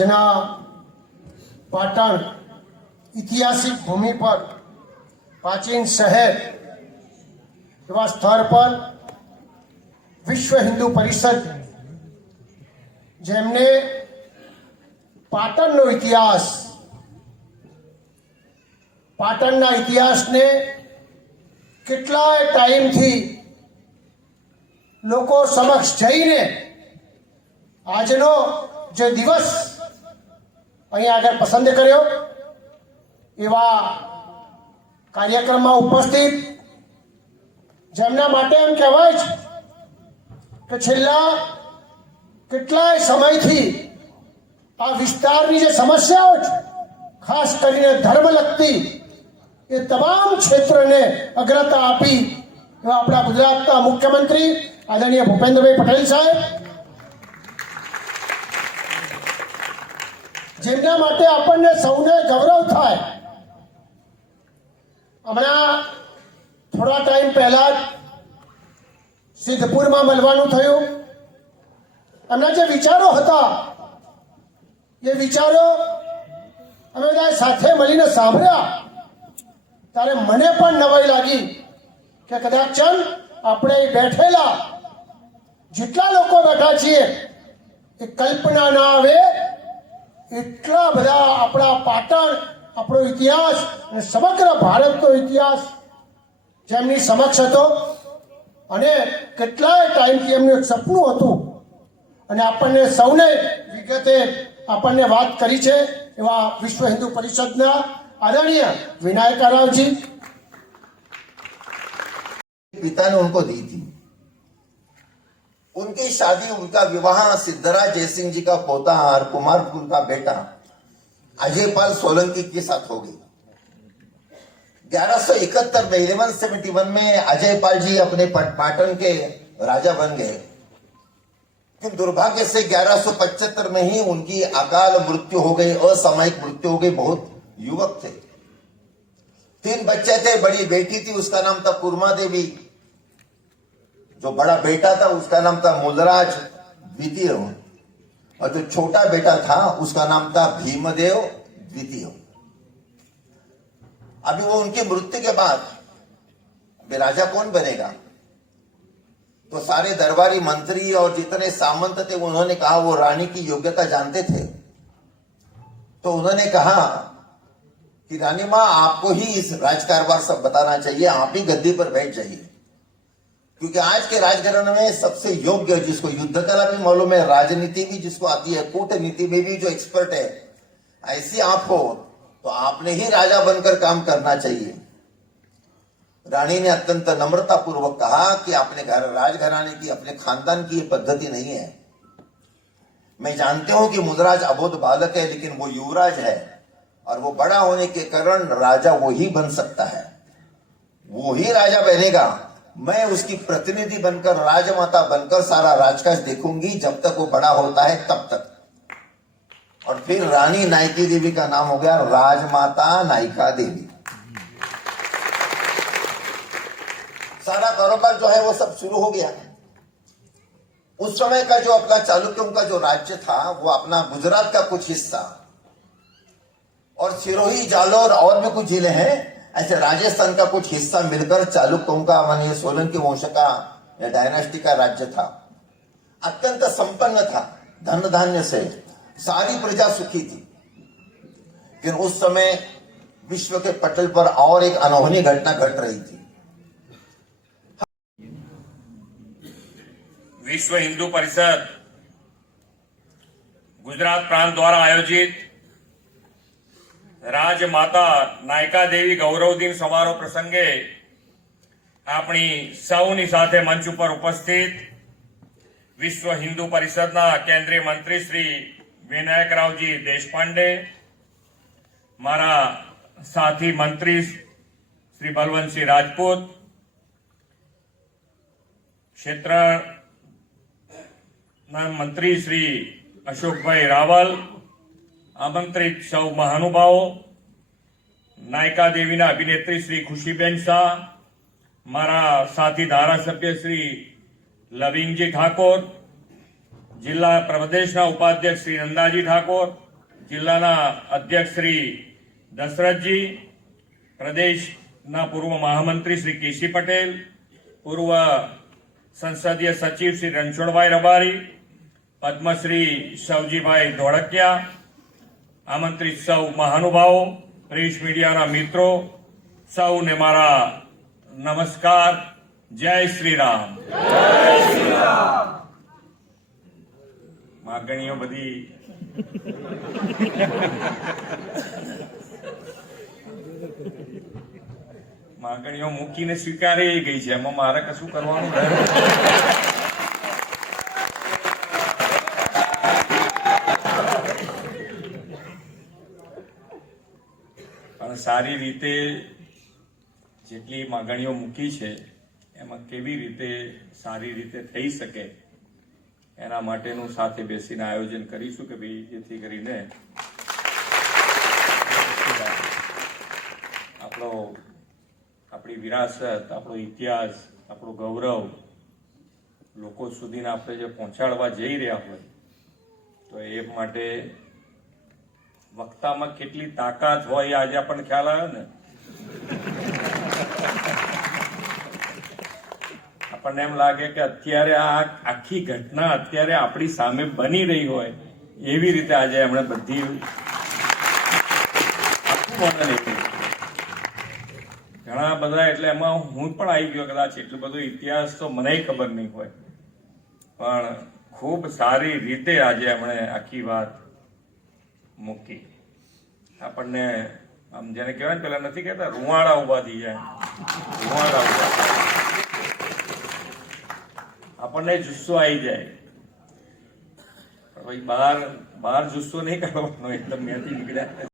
આજના પાટણ ઐતિહાસિક ભૂમિ પર પ્રાચીન શહેર એવા સ્થળ પર વિશ્વ હિન્દુ પરિષદ જેમને પાટણનો ઇતિહાસ પાટણના ઇતિહાસને કેટલાય ટાઈમથી લોકો સમક્ષ જઈને આજનો જે દિવસ અહીં આગળ પસંદ કર્યો. એવા કાર્યક્રમમાં ઉપસ્થિત. જેમના માટે એમ કહેવાય છે કે છેલ્લા કેટલાય સમયથી આ વિસ્તારની જે સમસ્યાઓ છે, ખાસ કરીને ધર્મ લગતી એ તમામ ક્ષેત્રને અગ્રતા આપી એવા આપણા ગુજરાતના મુખ્યમંત્રી આદરણીય ભૂપેન્દ્રભાઈ પટેલ સાહેબ જેમના માટે આપણને સૌને ગૌરવ થાય. હમણાં થોડા ટાઈમ પહેલા જ સિદ્ધપુરમાં મળવાનું થયું. એમના જે વિચારો હતા, એ વિચારો અમે બધા સાથે મળીને સાંભળ્યા. ત્યારે મને પણ નવાઈ લાગી કે કદાચ ચંદ આપણે બેઠેલા જેટલા લોકો બેઠા છીએ, એ કલ્પના ના આવે એટલા બધા આપણા પાટણ, આપણો ઇતિહાસ અને સમગ્ર ભારતનો ઇતિહાસ જેમની સમક્ષ હતો અને કેટલાય ટાઈમથી એમનું એક સપનું હતું. અને આપણને સૌને વિગતે આપણને વાત કરી છે એવા વિશ્વ હિન્દુ પરિષદના આદરણીય વિનાયકારાવજી પિતાને ઉनको દી હતી. उनकी शादी, उनका विवाह सिद्धराज जयसिंह जी का पोता और कुमारपुर का बेटा अजयपाल सोलंकी के साथ हो गई। 1171 में 1171 में अजयपाल जी अपने पाटन के राजा बन गए। दुर्भाग्य से 1175 में ही उनकी अकाल मृत्यु हो गई, असामयिक मृत्यु हो गई, बहुत युवक थे। तीन बच्चे थे, बड़ी बेटी थी, उसका नाम था कुरमा देवी जो बड़ा बेटा था, उसका नाम था मूलराज द्वितीय। और जो छोटा बेटा था, उसका नाम था भीमदेव द्वितीय। अभी वो उनकी मृत्यु के बाद राजा कौन बनेगा? तो सारे दरबारी मंत्री और जितने सामंत थे, उन्होंने कहा, वो रानी की योग्यता जानते थे। तो उन्होंने कहा कि रानी माँ, आपको ही इस राजकारभार सब बताना चाहिए, आप ही गद्दी पर बैठ जाइए। क्योंकि आज के राजघराने में सबसे योग्य जिसको युद्ध कला भी मालूम है, राजनीति भी जिसको आती है, कूटनीति में भी जो एक्सपर्ट है, ऐसी आप हो तो आपने ही राजा बनकर काम करना चाहिए। रानी ने अत्यंत नम्रता पूर्वक कहा कि अपने घर, राजघराने की, अपने खानदान की पद्धति नहीं है। मैं जानते हूँ कि मुदराज अबोध बालक है, लेकिन वो युवराज है, और वो बड़ा होने के कारण राजा वो ही बन सकता है। वो ही राजा बनेगा। मैं उसकी प्रतिनिधि बनकर, राजमाता बनकर सारा राजकाज देखूँगी, जब तक वो बड़ा होता है, तब तक। और फिर रानी नायकी देवी का नाम हो गया राजमाता नायिका देवी। सारा कारोबार जो है, वो सब शुरू हो गया। उस समय का जो अपना चालुक्यों का जो राज्य था, वो अपना गुजरात का कुछ हिस्सा। और सिरोही, जालोर और भी कुछ ज़िले हैं ऐसे राजस्थान का कुछ हिस्सा मिलकर चालुक्यों का मानिए सोलन के वंश का, या डायनेस्टी का राज्य था। अत्यंत संपन्न था धन धान्य से, सारी प्रजा सुखी थी। लेकिन उस समय विश्व के पटल पर और एक अनोहनी घटना घट रही थी। विश्व हिंदू परिषद गुजरात प्रांत द्वारा आयोजित રાજમાતા નાયકા દેવી ગૌરવ દિન સમારોહ પ્રસંગે આપણી સૌની સાથે મંચ ઉપર ઉપસ્થિત વિશ્વ હિન્દુ પરિષદના કેન્દ્રીય મંત્રી શ્રી વિનાયકરાવજી દેશપાંડે, મારા સાથી મંત્રી શ્રી બલવંતસિંહ રાજપૂત, ક્ષેત્રના મંત્રી શ્રી અશોકભાઈ રાવલ આમંત્રિત સૌ મહાનુભાવો, નાયકા દેવીના અભિનેત્રી શ્રી ખુશીબેન શાહ, મારા સાથી ધારાસભ્ય શ્રી લવિંગજી ઠાકોર, જિલ્લા પ્રદેશના ઉપાધ્યક્ષ શ્રી નંદાજી ઠાકોર, જિલ્લાના અધ્યક્ષ શ્રી દશરથજી, પ્રદેશના પૂર્વ મહામંત્રી શ્રી કેસી પટેલ, પૂર્વ સંસદીય સચિવ શ્રી રણછોડભાઈ રબારી, પદ્મશ્રી શવજીભાઈ ધોળકિયા આમંત્રિત સૌ મહાનુભાવો પ્રેસ મીડિયાના મિત્રો, સૌને મારા નમસ્કાર. જય શ્રી રામ. માગણીઓ બધી માગણીઓ મૂકીને સ્વીકારી ગઈ છે. એમાં મારે કશું કરવાનું રહ્યું પણ સારી રીતે જેટલી માગણીઓ મૂકી છે, એમાં કેવી રીતે સારી રીતે થઈ શકે, એના માટેનું સાથે બેસીને આયોજન કરીશું કે ભાઈ જેથી કરીને આપણો, આપણી વિરાસત, આપણો ઇતિહાસ, આપણો ગૌરવ લોકો સુધીને આપણે જે પહોંચાડવા જઈ રહ્યા હોય, તો એ માટે વક્તામાં કેટલી તાકાત હોય આજે આપણને ખ્યાલ આવ્યો ને આપણને એમ લાગે કે અત્યારે આ આખી ઘટના અત્યારે આપણી સામે બની રહી હોય, એવી રીતે આજે એમણે બધી. ઘણા બધા એટલે એમાં હું પણ આવી ગયો કદાચ, એટલું બધું ઇતિહાસ તો મને ખબર નહીં હોય પણ ખૂબ સારી રીતે આજે એમણે આખી વાત મૂકી. આપણને આમ જેને કહેવાય ને પેલા નથી કહેતા, રૂવાડા ઊભા થઈ જાય. રૂવાડા ઊભા આપણને જુસ્સો આવી જાય. ભાઈ બહાર બહાર જુસ્સો નહીં કાઢવાનો એકદમ ત્યાંથી નીકળ્યા.